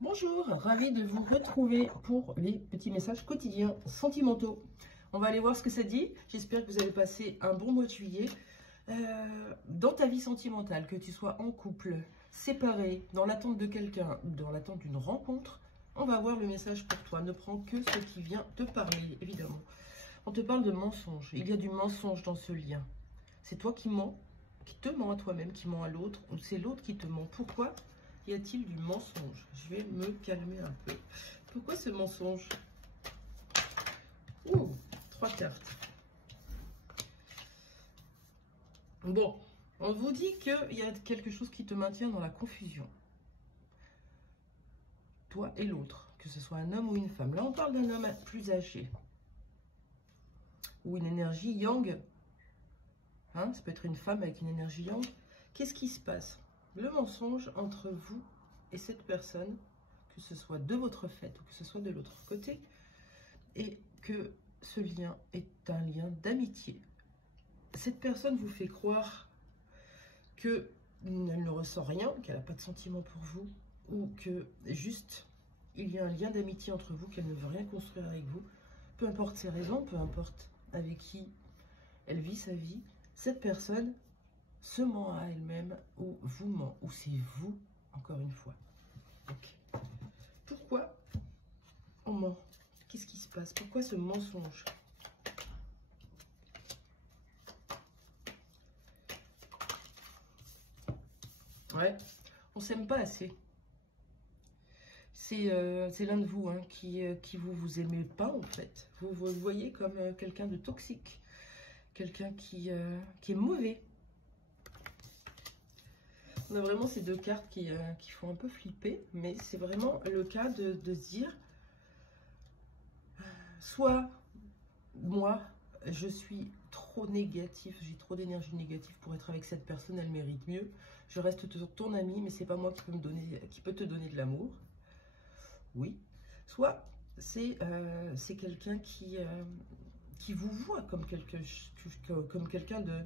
Bonjour, ravi de vous retrouver pour les petits messages quotidiens sentimentaux. On va aller voir ce que ça dit. J'espère que vous allez passer un bon mois de juillet. Dans ta vie sentimentale, que tu sois en couple, séparé, dans l'attente de quelqu'un ou dans l'attente d'une rencontre, on va voir le message pour toi. Ne prends que ce qui vient te parler, évidemment. On te parle de mensonge. Il y a du mensonge dans ce lien. C'est toi qui mens, qui te ment à toi-même, qui ment à l'autre, ou c'est l'autre qui te ment. Pourquoi y a-t-il du mensonge? Je vais me calmer un peu. Pourquoi ce mensonge? Ouh, 3 cartes. Bon, on vous dit qu'il y a quelque chose qui te maintient dans la confusion. Toi et l'autre, que ce soit un homme ou une femme. Là, on parle d'un homme plus âgé. Ou une énergie yang. Hein, ça peut être une femme avec une énergie yang. Qu'est-ce qui se passe? Le mensonge entre vous et cette personne, que ce soit de votre fait ou que ce soit de l'autre côté, et que ce lien est un lien d'amitié. Cette personne vous fait croire qu'elle ne ressent rien, qu'elle n'a pas de sentiment pour vous, ou que juste il y a un lien d'amitié entre vous, qu'elle ne veut rien construire avec vous. Peu importe ses raisons, peu importe avec qui elle vit sa vie, cette personne se ment à elle-même ou vous ment, ou c'est vous, encore une fois. Okay. Pourquoi on ment? Qu'est-ce qui se passe? Pourquoi ce mensonge? Ouais, on s'aime pas assez. C'est l'un de vous hein, qui vous aimez pas en fait. Vous le voyez comme quelqu'un de toxique, quelqu'un qui est mauvais. On a vraiment ces deux cartes qui font un peu flipper, mais c'est vraiment le cas de se dire, soit moi, je suis trop négatif, j'ai trop d'énergie négative pour être avec cette personne, elle mérite mieux. Je reste ton ami, mais c'est pas moi qui peut te donner de l'amour. Oui. Soit c'est quelqu'un qui vous voit comme quelqu'un de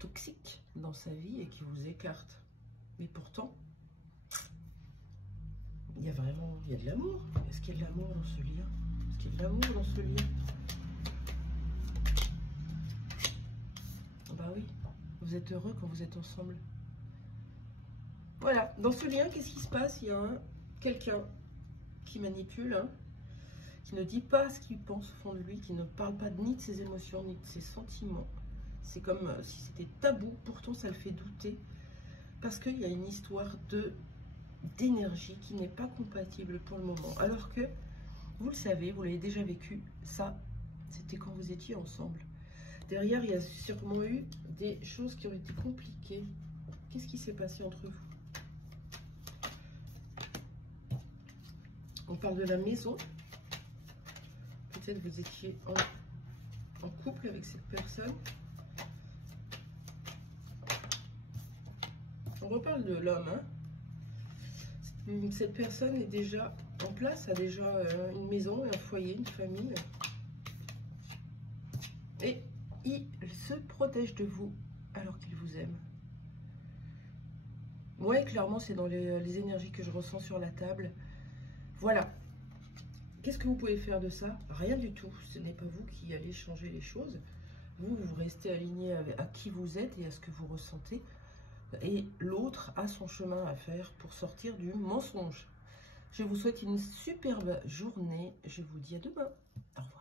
toxique dans sa vie et qui vous écarte. Mais pourtant, il y a de l'amour. Est-ce qu'il y a de l'amour dans ce lien? Est-ce qu'il y a de l'amour dans ce lien? Bah oui, vous êtes heureux quand vous êtes ensemble. Voilà, dans ce lien, qu'est-ce qui se passe? Il y a quelqu'un qui manipule, hein, qui ne dit pas ce qu'il pense au fond de lui, qui ne parle pas ni de ses émotions, ni de ses sentiments. C'est comme si c'était tabou, pourtant ça le fait douter, parce qu'il y a une histoire d'énergie qui n'est pas compatible pour le moment. Alors que, vous le savez, vous l'avez déjà vécu, ça, c'était quand vous étiez ensemble. Derrière, il y a sûrement eu des choses qui ont été compliquées. Qu'est-ce qui s'est passé entre vous? On parle de la maison. Peut-être vous étiez en couple avec cette personne. On reparle de l'homme. Hein. Cette personne est déjà en place, a déjà une maison, un foyer, une famille. Et il se protège de vous alors qu'il vous aime. Ouais, clairement, c'est dans les énergies que je ressens sur la table. Voilà. Qu'est-ce que vous pouvez faire de ça? Rien du tout. Ce n'est pas vous qui allez changer les choses. Vous restez aligné à qui vous êtes et à ce que vous ressentez. Et l'autre a son chemin à faire pour sortir du mensonge. Je vous souhaite une superbe journée. Je vous dis à demain. Au revoir.